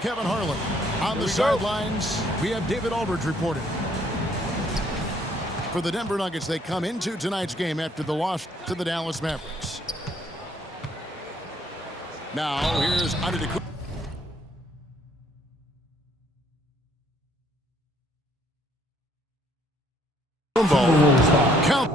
Kevin Harlan. On the sidelines, we have David Aldridge reporting. For the Denver Nuggets, they come into tonight's game after the loss to the Dallas Mavericks. Now, here's Antetokounmpo. Count.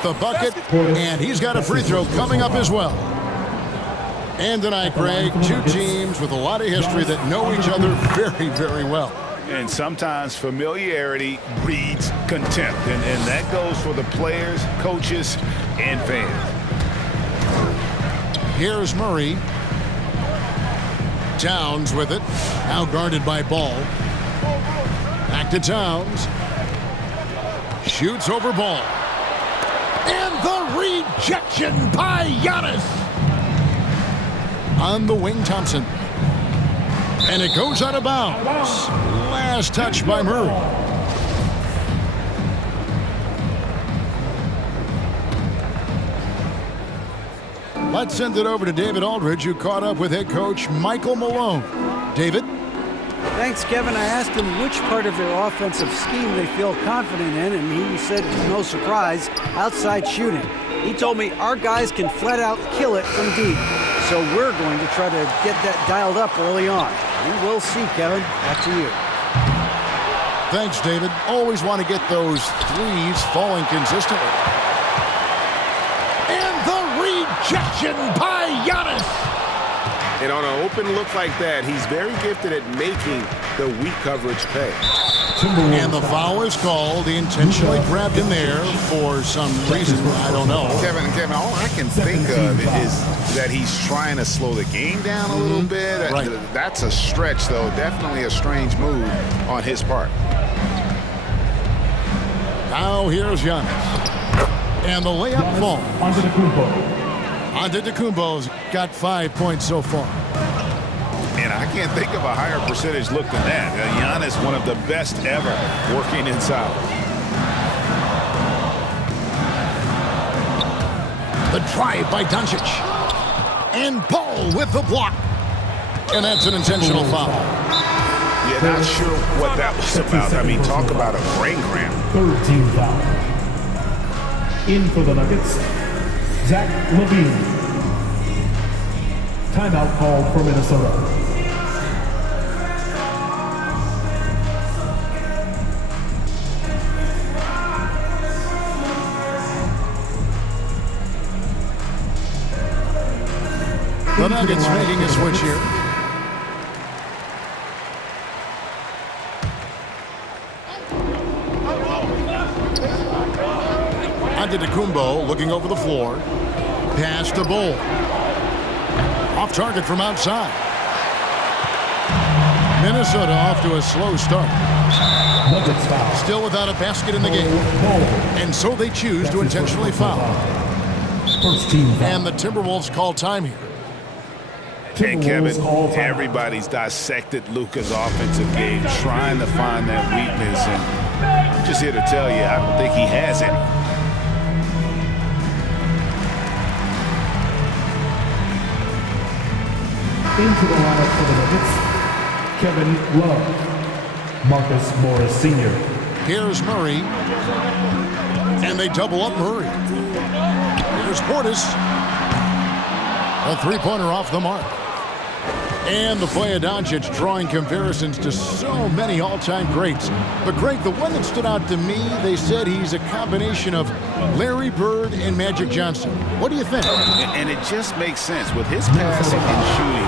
The bucket, and he's got a free throw coming up as well. And tonight, Greg, two teams with a lot of history that know each other very, very well. And sometimes familiarity breeds contempt, and that goes for the players, coaches, and fans. Here's Murray. Towns with it. Now guarded by Ball. Back to Towns. Shoots over Ball. And the rejection by Giannis. On the wing, Thompson. And it goes out of bounds. Last touch by Murray. Let's send it over to David Aldridge, who caught up with head coach Michael Malone. David? Thanks, Kevin. I asked him which part of their offensive scheme they feel confident in, and he said, no surprise, outside shooting. He told me our guys can flat out kill it from deep. So we're going to try to get that dialed up early on. We will see, Kevin. Back to you. Thanks, David. Always want to get those threes falling consistently. And the rejection by Giannis. And on an open look like that, he's very gifted at making the weak coverage pay. And the foul is called. He intentionally grabbed him there for some reason. I don't know. Kevin, all I can think of is that he's trying to slow the game down a little bit. Right. That's a stretch, though. Definitely a strange move on his part. Now here's Giannis. And the layup falls. Antetokounmpo's got 5 points so far. And I can't think of a higher percentage look than that. Giannis, one of the best ever working inside. The drive by Doncic. And Paul with the block. And that's an intentional foul. Yeah, not sure what that was about. I mean, talk about a brain cramp. Third team foul. In for the Nuggets, Zach LaVine. Timeout called for Minnesota. The Nuggets making a switch here. Antetokounmpo looking over the floor. Pass to Bol. Off target from outside. Minnesota off to a slow start. Still without a basket in the game. And so they choose to intentionally foul. And the Timberwolves call time here. And Kevin, everybody's dissected Luka's offensive game, trying to find that weakness. And I'm just here to tell you, I don't think he has it. Into the lineup for the Nuggets, Kevin Love, Marcus Morris Sr. Here's Murray. And they double up Murray. Here's Portis. A three-pointer off the mark. And the play of Doncic drawing comparisons to so many all-time greats. But, Greg, the one that stood out to me, they said he's a combination of Larry Bird and Magic Johnson. What do you think? And it just makes sense. With his passing and shooting,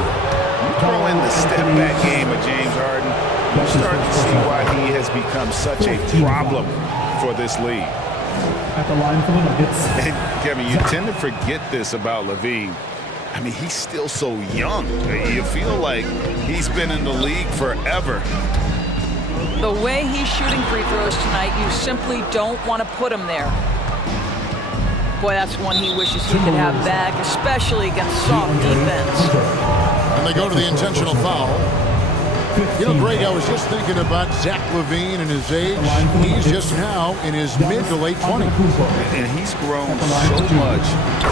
you throw in the step-back game of James Harden, you start to see why he has become such a problem for this league. At the line for the Nuggets. And, Kevin, you tend to forget this about LaVine. I mean, he's still so young. You feel like he's been in the league forever. The way he's shooting free throws tonight, you simply don't want to put him there. Boy, that's one he wishes he could have back, especially against soft defense. And they go to the intentional foul. You know, Greg, I was just thinking about Zach LaVine and his age. He's just now in his mid to late 20s. And he's grown so much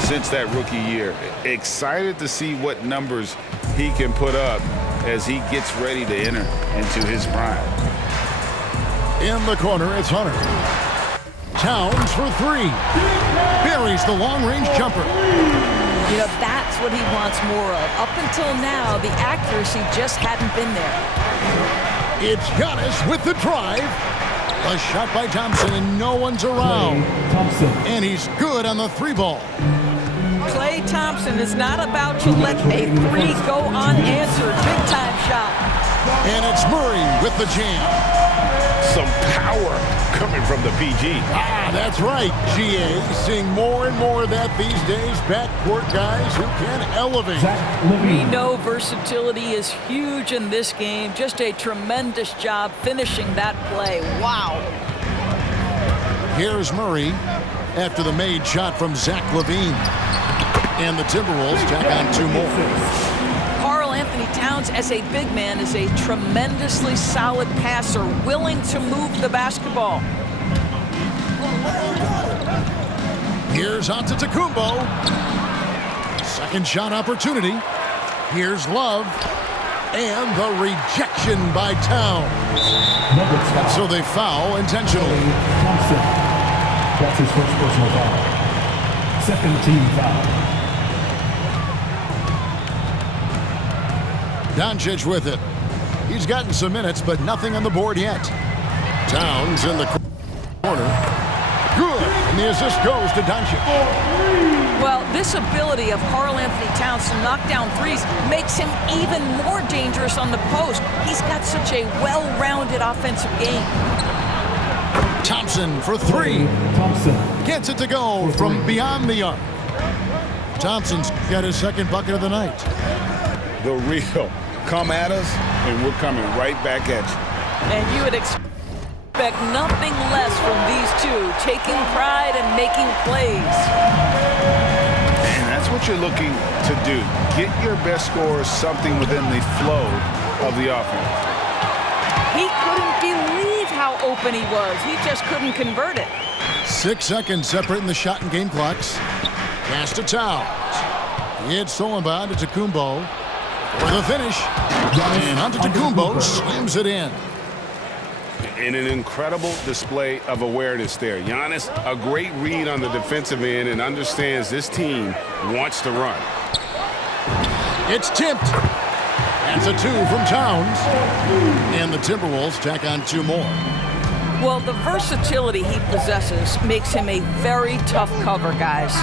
since that rookie year. Excited to see what numbers he can put up as he gets ready to enter into his prime. In the corner, it's Hunter. Towns for three. Buries the long-range jumper. You know, that's what he wants more of. Up until now, the accuracy just hadn't been there. It's Giannis with the drive. A shot by Thompson, and no one's around. Thompson. And he's good on the three ball. Klay Thompson is not about to let a three go unanswered. Big-time shot. And it's Murray with the jam. Some power coming from the PG. Ah, that's right, GA. Seeing more and more of that these days. Backcourt guys who can elevate. We know versatility is huge in this game. Just a tremendous job finishing that play. Wow. Here's Murray after the made shot from Zach LaVine. And the Timberwolves tack on two more. Anthony Towns, as a big man, is a tremendously solid passer, willing to move the basketball. Here's Antetokounmpo. Second shot opportunity. Here's Love. And the rejection by Towns. And so they foul intentionally. Thompson. That's his first personal foul. Second team foul. Doncic with it. He's gotten some minutes, but nothing on the board yet. Towns in the corner. Good. And the assist goes to Doncic. Well, this ability of Karl-Anthony Towns to knock down threes makes him even more dangerous on the post. He's got such a well-rounded offensive game. Thompson for three. Thompson Gets it to go from beyond the arc. Thompson's got his second bucket of the night. The real. Come at us, and we're coming right back at you. And you would expect nothing less from these two, taking pride and making plays. And that's what you're looking to do. Get your best scorers something within the flow of the offense. He couldn't believe how open he was. He just couldn't convert it. 6 seconds separating the shot and game clocks. Pass to Towns. It's stolen by Antetokounmpo. For the finish, and Antetokounmpo slams it in. And an incredible display of awareness there. Giannis, a great read on the defensive end and understands this team wants to run. It's tipped. That's a two from Towns. And the Timberwolves tack on two more. Well, the versatility he possesses makes him a very tough cover, guys.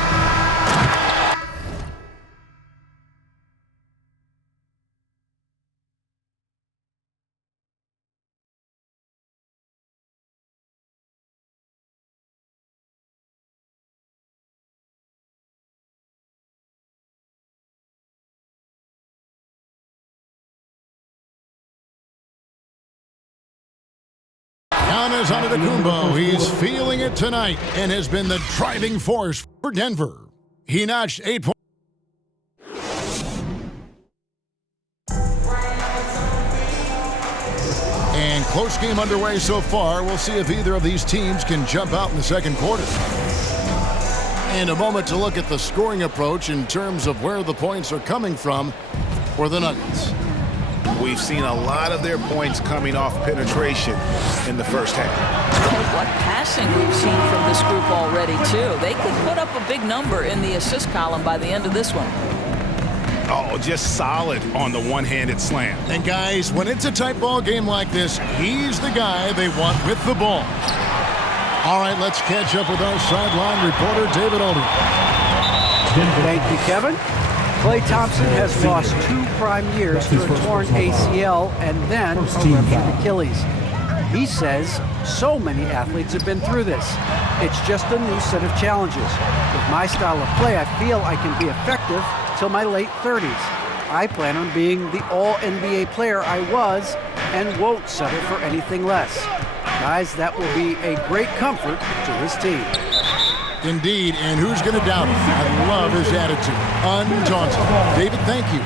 Giannis Antetokounmpo, he's feeling it tonight and has been the driving force for Denver. He notched 8 points. And close game underway so far. We'll see if either of these teams can jump out in the second quarter. And a moment to look at the scoring approach in terms of where the points are coming from for the Nuggets. We've seen a lot of their points coming off penetration in the first half. And what passing we've seen from this group already, too. They could put up a big number in the assist column by the end of this one. Oh, just solid on the one-handed slam. And guys, when it's a tight ball game like this, he's the guy they want with the ball. All right, let's catch up with our sideline reporter, David Aldridge. Thank you, Kevin. Klay Thompson has lost 2 prime years to a torn ACL and then a ruptured Achilles. He says so many athletes have been through this. It's just a new set of challenges. With my style of play, I feel I can be effective till my late 30s. I plan on being the all-NBA player I was and won't settle for anything less. Guys, that will be a great comfort to his team. Indeed, and who's going to doubt it? I love his attitude. Undaunted. David, thank you.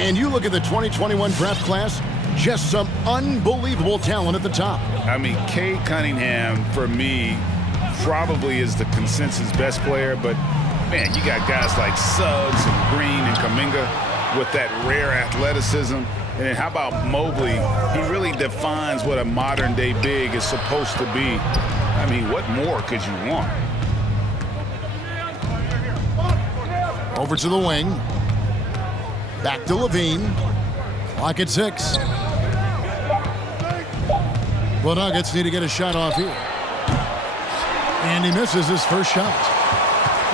And you look at the 2021 draft class, just some unbelievable talent at the top. I mean, Cade Cunningham, for me, probably is the consensus best player, but, man, you got guys like Suggs and Green and Kuminga with that rare athleticism. And then how about Mobley? He really defines what a modern-day big is supposed to be. I mean, what more could you want? Over to the wing. Back to Levine. Clock at 6. The Nuggets need to get a shot off here. And he misses his first shot.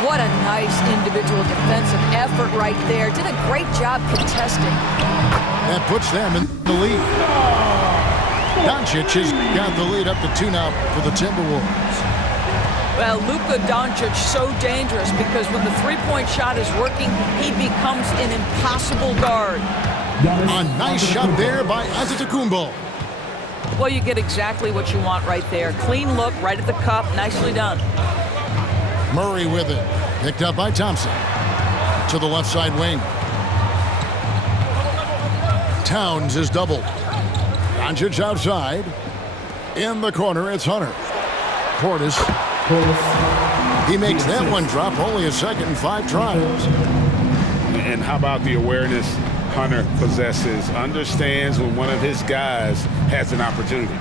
What a nice individual defensive effort right there. Did a great job contesting. That puts them in the lead. Doncic has got the lead up to 2 now for the Timberwolves. Well, Luka Doncic so dangerous because when the three-point shot is working, he becomes an impossible guard. A nice shot there by Antetokounmpo. Well, you get exactly what you want right there. Clean look, right at the cup. Nicely done. Murray with it. Picked up by Thompson. To the left side wing. Towns is doubled. Doncic outside. In the corner, it's Hunter. Portis. He makes that one drop. Only a second and 5 tries. And how about the awareness Hunter possesses? Understands when one of his guys has an opportunity.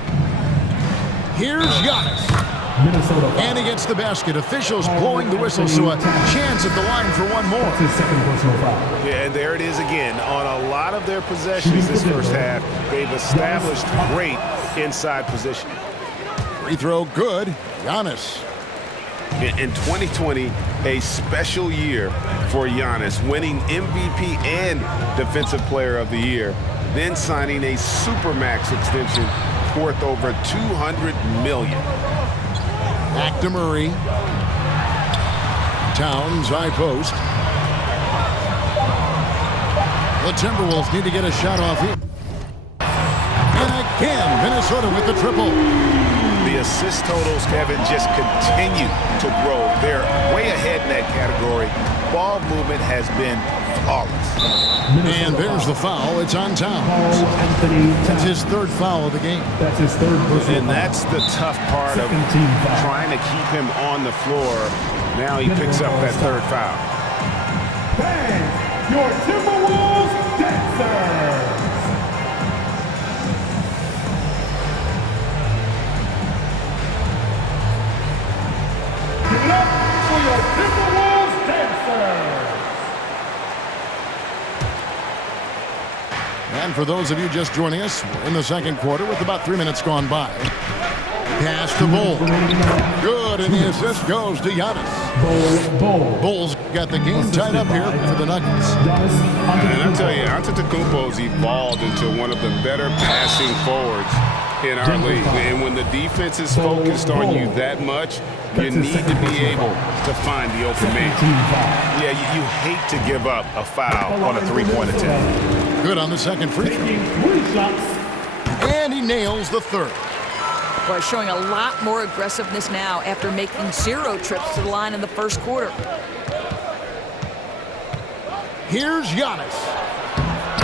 Here's Giannis. And he gets the basket. Officials blowing the whistle, so a chance at the line for one more. Yeah, and there it is again. On a lot of their possessions this first half, they've established great inside position. Free throw good. Giannis. In 2020, a special year for Giannis, winning MVP and Defensive Player of the Year, then signing a Supermax extension worth over $200 million. Back to Murray. Towns, high post. The Timberwolves need to get a shot off here. And again, Minnesota with the triple. The assist totals, Kevin, just continue to grow. They're way ahead in that category. Ball movement has been flawless. And there's the foul. It's on Towns. That's his 3rd foul of the game. That's his 3rd personal And that's the tough part of trying to keep him on the floor. Now he picks up that 3rd foul. Bang! Your Timberwolves dancers! Give it up for your Timberwolves dancers! And for those of you just joining us, we're in the second quarter with about 3 minutes gone by. Pass to Bull. Good, and the assist goes to Giannis. Bull's got the game tied up here for the Nuggets. And I tell you, Antetokounmpo's evolved into one of the better passing forwards in our league. And when the defense is focused on you that much, you need to be able to find the open man. Yeah, you hate to give up a foul on a 3-point attempt. Good on the second free throw. And he nails the 3rd. Boy, showing a lot more aggressiveness now after making 0 trips to the line in the first quarter. Here's Giannis.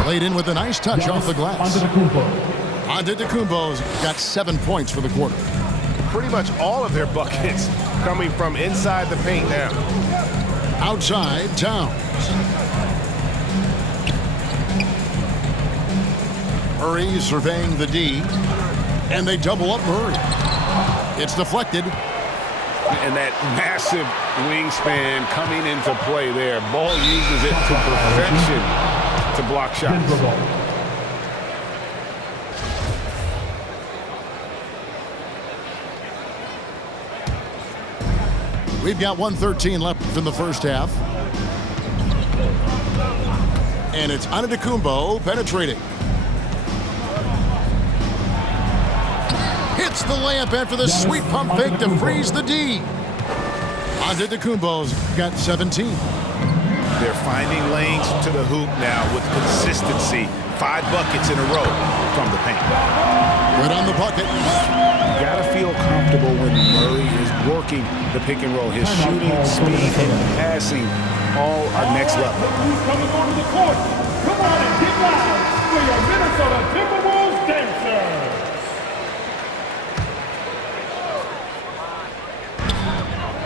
Laid in with a nice touch off the glass. Antetokounmpo's got 7 points for the quarter. Pretty much all of their buckets coming from inside the paint now. Outside, Towns. Murray surveying the D. And they double up Murray. It's deflected. And that massive wingspan coming into play there. Ball uses it to perfection to block shots. We've got 1:13 left in the first half. And it's Antetokounmpo penetrating. Hits the layup after the sweet pump fake to freeze the D. Antetokounmpo's got 17. They're finding lanes to the hoop now with consistency. 5 buckets in a row from the paint. Good on the bucket. You gotta feel comfortable when Murray is working the pick and roll. His shooting, speed, and passing all are next level. Coming onto the court. Come on and get loud for your Minnesota Timberwolves dancers.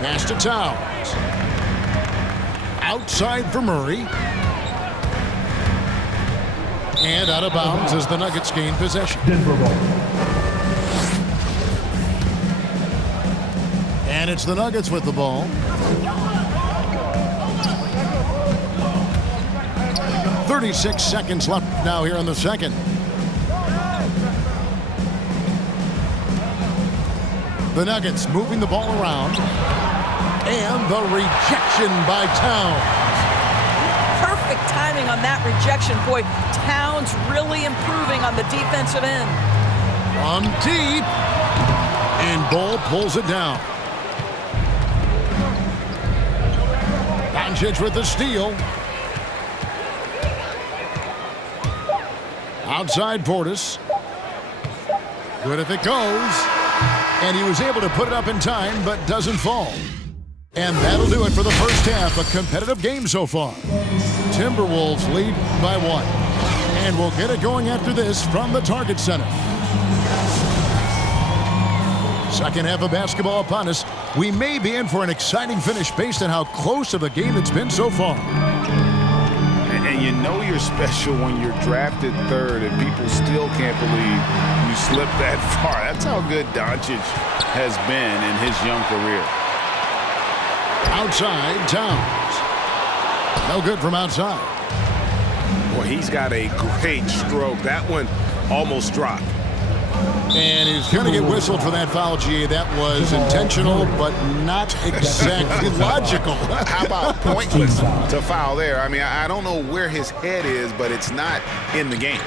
Pass to Towns. Outside for Murray. And out of bounds as the Nuggets gain possession. Denver ball. And it's the Nuggets with the ball. "36 seconds left now here in the second. The Nuggets moving the ball around. And the rejection by Towns. Perfect timing on that rejection. Boy, Towns really improving on the defensive end. From deep. And Ball pulls it down. Doncic with the steal. Outside Portis. Good if it goes. And he was able to put it up in time, but doesn't fall. And that'll do it for the first half. A competitive game so far. Timberwolves lead by 1. And we'll get it going after this from the Target Center. Second half of basketball upon us. We may be in for an exciting finish based on how close of a game it's been so far. And you know you're special when you're drafted third and people still can't believe you slipped that far. That's how good Doncic has been in his young career. Outside, Towns. No good from outside. Well, he's got a great stroke. That one almost dropped. And he's going to get whistled for that foul, G. That was intentional, but not exactly logical. How about pointless to foul there? I mean, I don't know where his head is, but it's not in the game.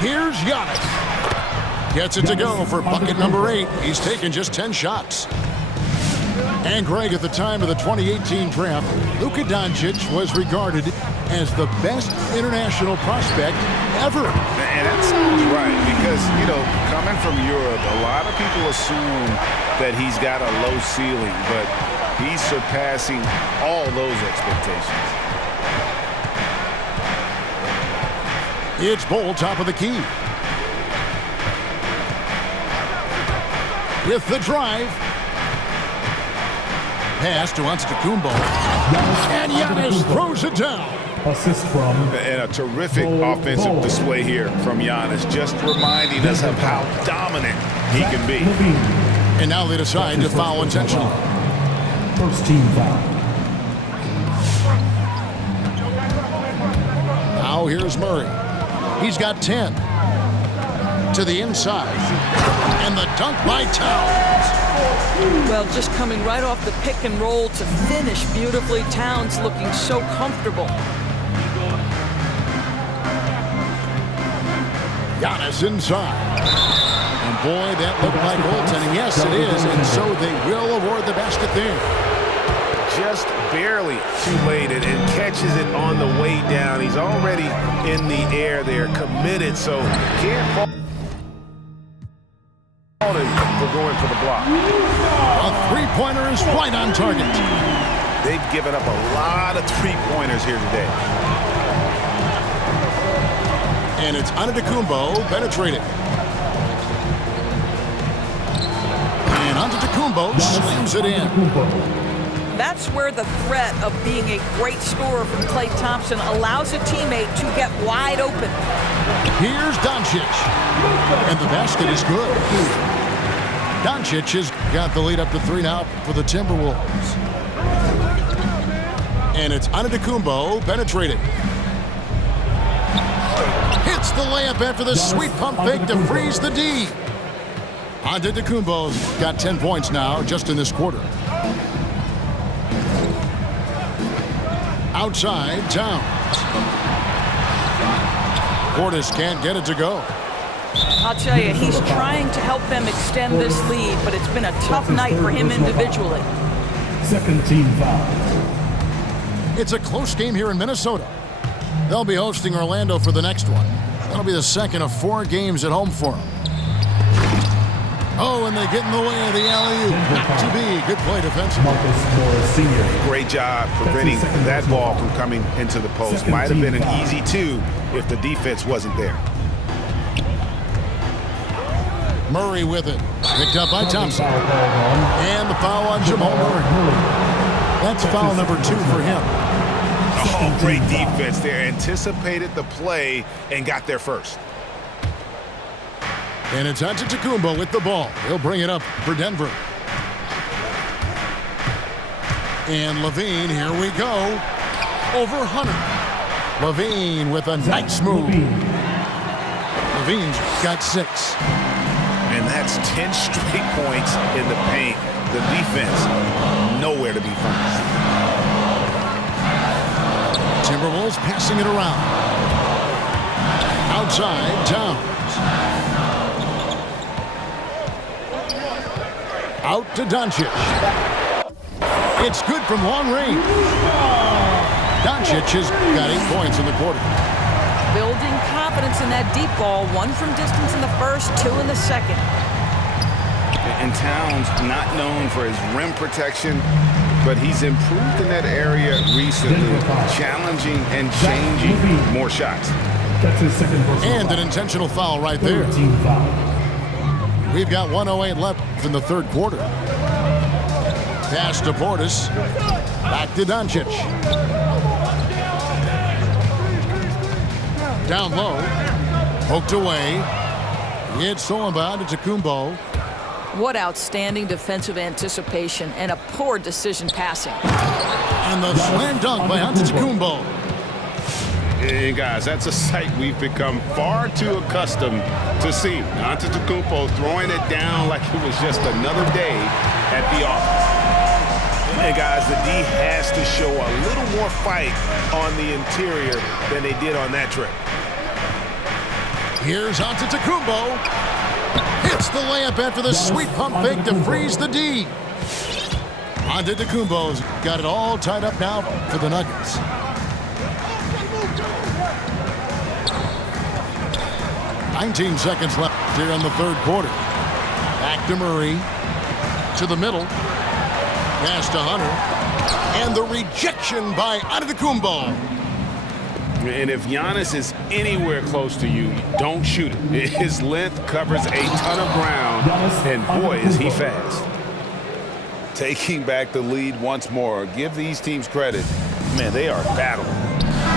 Here's Giannis. Gets it to go for bucket number 8. He's taken just 10 shots. And Greg, at the time of the 2018 draft, Luka Doncic was regarded as the best international prospect ever. And that sounds right because, you know, coming from Europe, a lot of people assume that he's got a low ceiling, but he's surpassing all those expectations. It's Bull, top of the key. With the drive. Pass to Antetokounmpo. And Giannis throws it down. Assist from. And a terrific offensive display here from Giannis, just reminding us of how dominant he can be. And now they decide to foul intentionally. First team foul. Now here's Murray. He's got 10. To the inside. And the dunk by Towns. Well, just coming right off the pick and roll to finish beautifully. Towns looking so comfortable. Giannis inside. And boy, that looked like goaltending. Yes, it is. And so they will award the basket there. Just barely too late and catches it on the way down. He's already in the air there, committed, so can't fall for going for the block. A three-pointer is right on target. They've given up a lot of three-pointers here today. And it's Antetokounmpo penetrating. And Antetokounmpo slams it in. That's where the threat of being a great scorer from Klay Thompson allows a teammate to get wide open. Here's Doncic. And the basket is good. Doncic has got the lead up to 3 now for the Timberwolves. And it's Antetokounmpo penetrating. Hits the layup after the sweet pump fake to freeze the D. Antetokounmpo's got 10 points now just in this quarter. Outside, Towns. Portis can't get it to go. I'll tell you, he's trying to help them extend this lead, but it's been a tough night for him individually. Second team foul. It's a close game here in Minnesota. They'll be hosting Orlando for the next one. That'll be the second of 4 games at home for them. Oh, and they get in the way of the alley-oop. Not to be. Good play defensively. Marcus Morris Sr. Great job preventing that ball from coming into the post. Might have been an easy 2 if the defense wasn't there. Murray with it. Picked up by Thompson. And the foul on Jamal Murray. That's foul number 2 for him. Oh, great defense there. Anticipated the play and got there first. And it's Antetokounmpo with the ball. He'll bring it up for Denver. And Levine, here we go. Over Hunter. Levine with a nice move. Levine's got 6. And that's 10 straight points in the paint. The defense, nowhere to be found. Timberwolves passing it around. Outside, Towns. Out to Doncic. It's good from long range. Doncic has got 8 points in the quarter. Building confidence in that deep ball. 1 from distance in the first, 2 in the second. And Towns, not known for his rim protection, but he's improved in that area recently, challenging and changing more shots. That's his second personal And foul. an intentional foul right there. Team foul. We've got 1:08 left in the third quarter. Pass to Portis. Back to Doncic. Down low. Poked away. It's stolen by Antetokounmpo. What outstanding defensive anticipation and a poor decision passing. And the slam dunk by Antetokounmpo. And guys, that's a sight we've become far too accustomed to seeing. Antetokounmpo throwing it down like it was just another day at the office. And guys, the D has to show a little more fight on the interior than they did on that trip. Here's Antetokounmpo. Hits the layup after the sweet pump fake to freeze the D. Antetokounmpo's got it all tied up now for the Nuggets. "19 seconds left here in the third quarter. Back to Murray. To the middle. Pass to Hunter. And the rejection by Antetokounmpo. And if Giannis is anywhere close to you, don't shoot it. His length covers a ton of ground, and boy, is he fast. Taking back the lead once more. Give these teams credit. Man, they are battling.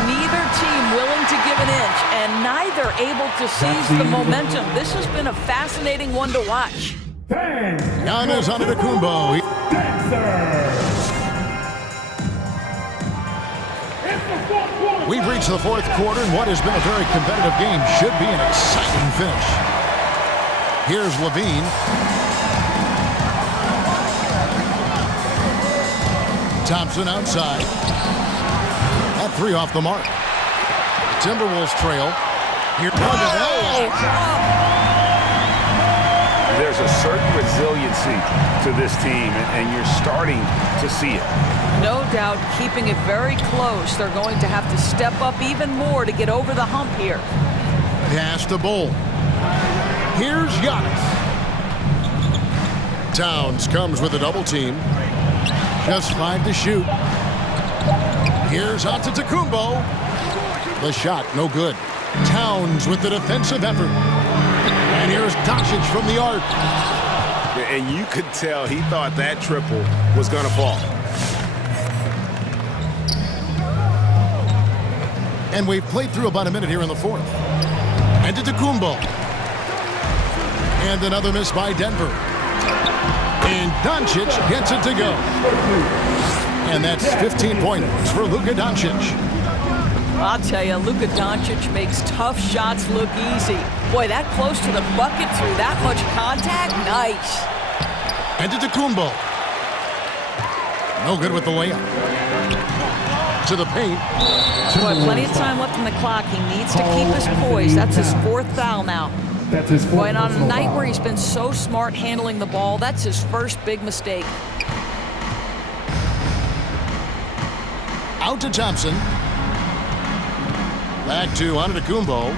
Neither team willing to give an inch, and neither able to seize the momentum. This has been a fascinating one to watch. Giannis Antetokounmpo. We've reached the fourth quarter, and what has been a very competitive game should be an exciting finish. Here's Levine. Thompson outside. That 3 off the mark. Timberwolves trail. Here comes There's a certain resiliency to this team, and you're starting to see it. No doubt keeping it very close. They're going to have to step up even more to get over the hump here. Pass to Bull. Here's Giannis. Towns comes with a double team. Just 5 to shoot. Here's Antetokounmpo. The shot, no good. Towns with the defensive effort. And here's Doncic from the arc. And you could tell he thought that triple was going to fall. And we've played through about a minute here in the fourth. Antetokounmpo. And another miss by Denver. And Doncic gets it to go. And that's 15 points for Luka Doncic. I'll tell you, Luka Doncic makes tough shots look easy. Boy, that close to the bucket through that much contact, nice. Antetokounmpo. No good with the layup. To the paint. Boy, plenty of time left in the clock. He needs to keep his poise. That's his 4th foul now. That's his Boy, fourth and on a personal night foul. where he's been so smart handling the ball, that's his first big mistake. Out to Thompson. Back to Antetokounmpo.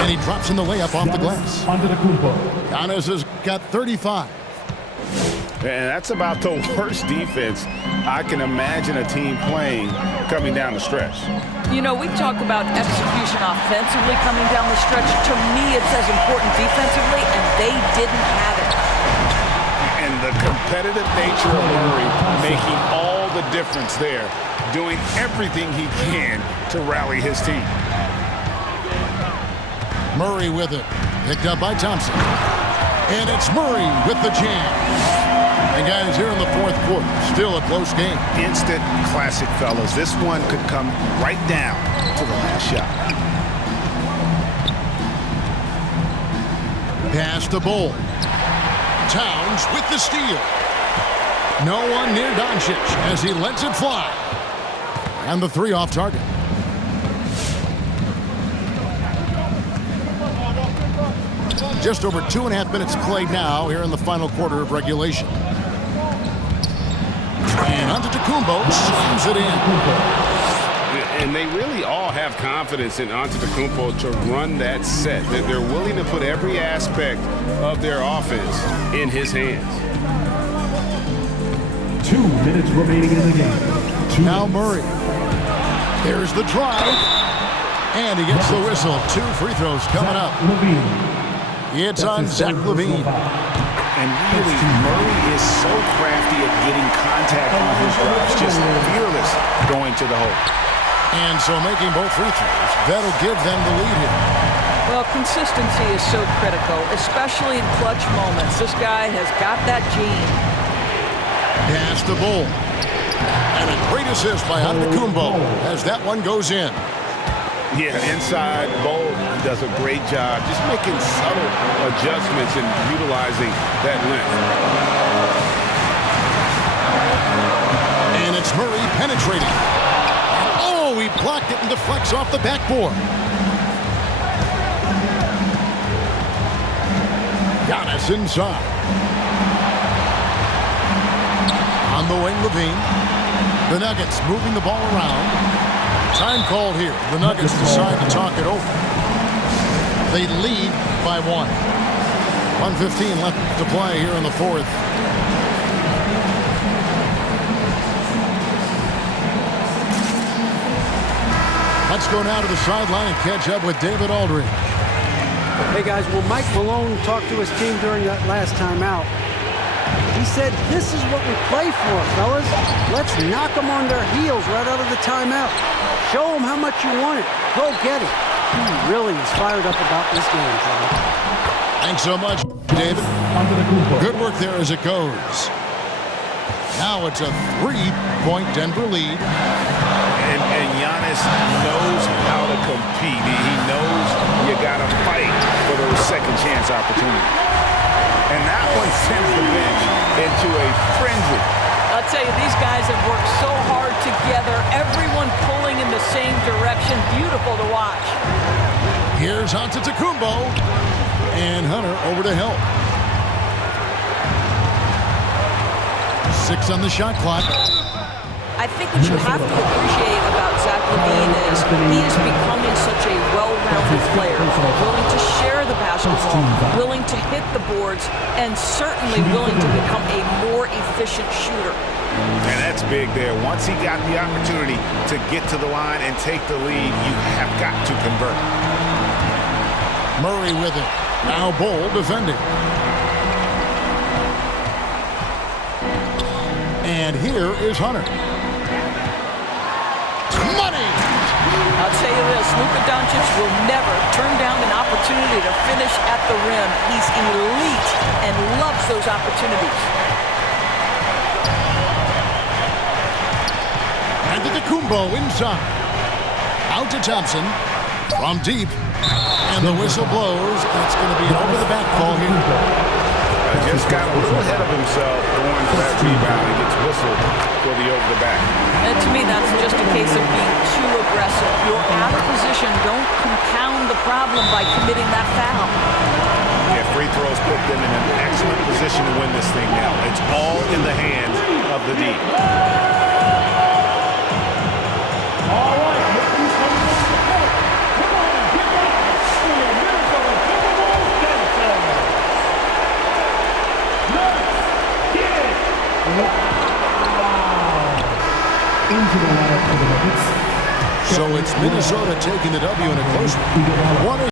And he drops in the layup off the glass. Giannis has got 35. And that's about the worst defense I can imagine a team playing coming down the stretch. You know, we talk about execution offensively coming down the stretch. To me, it's as important defensively, and they didn't have it. And the competitive nature of Murray making all the difference there, doing everything he can to rally his team. Murray with it. Picked up by Thompson. And it's Murray with the jam. And guys, here in the fourth quarter, still a close game. Instant classic, fellas. This one could come right down to the last shot. Pass to Bull. Towns with the steal. No one near Doncic as he lets it fly. And the three off target. Just over 2.5 minutes played now here in the final quarter of regulation. And Antetokounmpo slams it in. And they really all have confidence in Antetokounmpo to run that set. That they're willing to put every aspect of their offense in his hands. 2 minutes remaining in the game. Now Murray. There's the drive. And he gets the whistle. 2 free throws coming up. It's on Zach LaVine. And really, Murray is so crafty at getting contact on his drives, just fearless going to the hole. And so making both free throws, that'll give them the lead here. Well, consistency is so critical, especially in clutch moments. This guy has got that gene. Pass to Bull. And a great assist by Antetokounmpo as that one goes in. Yeah, inside, Bull does a great job just making subtle adjustments and utilizing that length. And it's Murray penetrating. Oh, he blocked it and deflects off the backboard. Giannis inside. On the wing, LaVine. The Nuggets moving the ball around. Time called here. The Nuggets decide to talk it over. They lead by 1. 1:15 left to play here in the fourth. Let's go now to the sideline and catch up with David Aldridge. Hey guys, well, Mike Malone talked to his team during that last timeout. He said, this is what we play for, fellas. Let's knock them on their heels right out of the timeout. Show them how much you want it. Go get it. He really is fired up about this game, fellas. Thanks so much, David. Good work there as it goes. Now it's a 3-point Denver lead. And Giannis knows how to compete. He knows you got to fight for those second chance opportunities. And that one sends the bench into a frenzy. I'll tell you, these guys have worked so hard together, everyone pulling in the same direction. Beautiful to watch. Here's Antetokounmpo, and Hunter over to help. 6 on the shot clock. I think what you have to appreciate about Zach LaVine is he is becoming such a well-rounded player, willing to share the basketball, willing to hit the boards, and certainly willing to become a more efficient shooter. And that's big there. Once he got the opportunity to get to the line and take the lead, you have got to convert. Murray with it. Now Bull defending. And here is Hunter. Money! I'll tell you this, Luka Doncic will never turn down an opportunity to finish at the rim. He's elite and loves those opportunities. Antetokounmpo inside. Out to Thompson. From deep. And the whistle blows. It's going to be an over-the-back call here. Just got a little ahead of himself going for that rebound. He gets whistled for the over-the-back. And to me, that's just a case of being too aggressive. You're out of position. Don't compound the problem by committing that foul. Yeah, free throws put them in an excellent position to win this thing now. It's all in the hands of the D. All right, let's do something. Come on and get back for your Into the lineup for the Nuggets. So it's Minnesota taking the W in a close one.